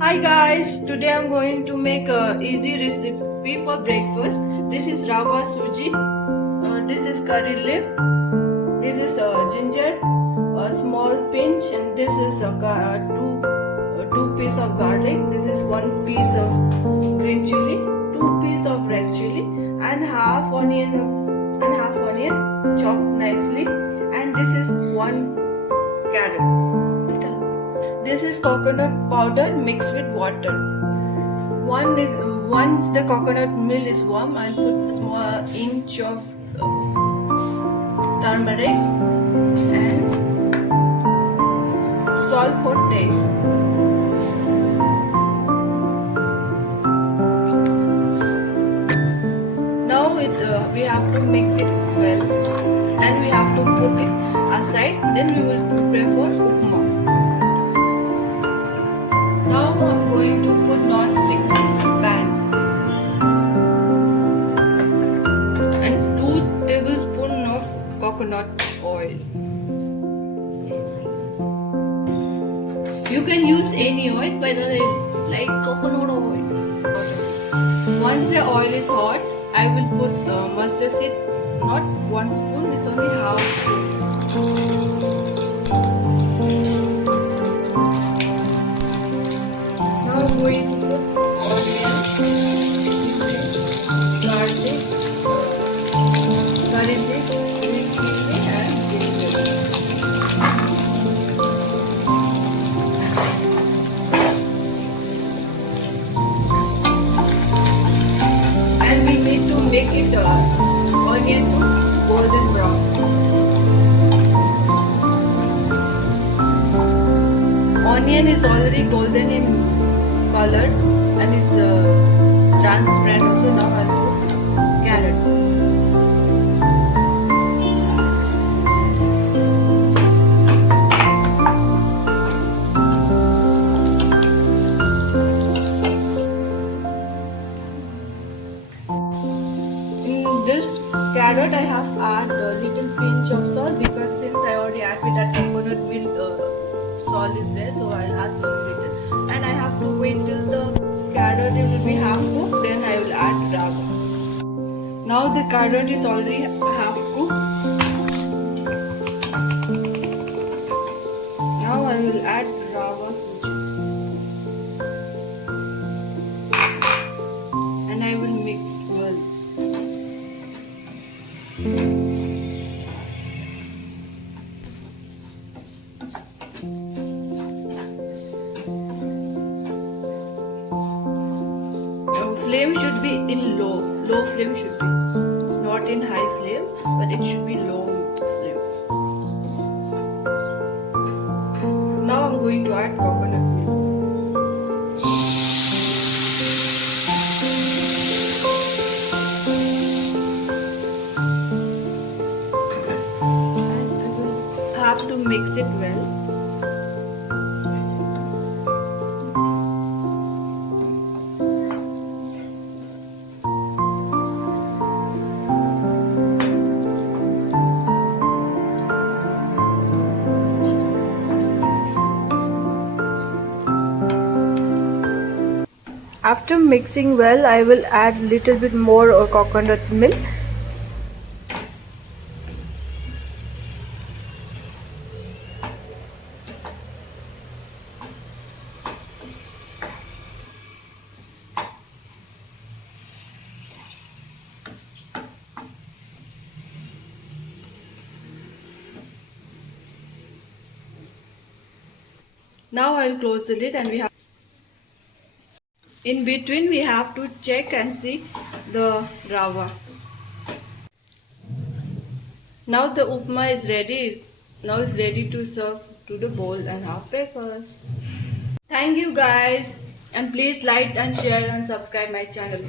Hi guys, today I'm going to make a easy recipe for breakfast. This is Rava suji, this is curry leaf, this is ginger, a small pinch, and this is two piece of garlic. This is one piece of green chili, two piece of red chili, and half onion chopped nicely, and this is one carrot. This is coconut powder mixed with water. Once the coconut milk is warm, I'll put a small inch of turmeric and salt for taste. Now we have to mix it well, and we have to put it aside. Then we will prepare for upma. Now I'm going to put non-stick pan and 2 tablespoons of coconut oil. You can use any oil, but I like coconut oil. Once the oil is hot, I will put mustard seed, not 1 spoon, it's only half spoon. Now I'm going to put onion, garlic, curry leaf, green chili, and ginger. And we need to make it onion to golden brown. Onion is already golden in color and it's transparent. So now I'll put carrot. In this carrot I have add a little pinch of salt because since I already added that coconut milk salt is there, so I'll add some little, and I have to wait till the carrot will be half cooked, then I will add rava. Now the carrot is already half cooked. Now I will add rava suji and I will mix well. Flame should be in low flame should be, not in high flame, but it should be low flame. Now I'm going to add coconut milk. And I will have to mix it well. After mixing well, I will add little bit more coconut milk. Now I'll close the lid and we have in between we have to check and see the rava. Now the upma is ready. Now it's ready to serve to the bowl and have breakfast. Thank you guys, and please like and share and subscribe my channel.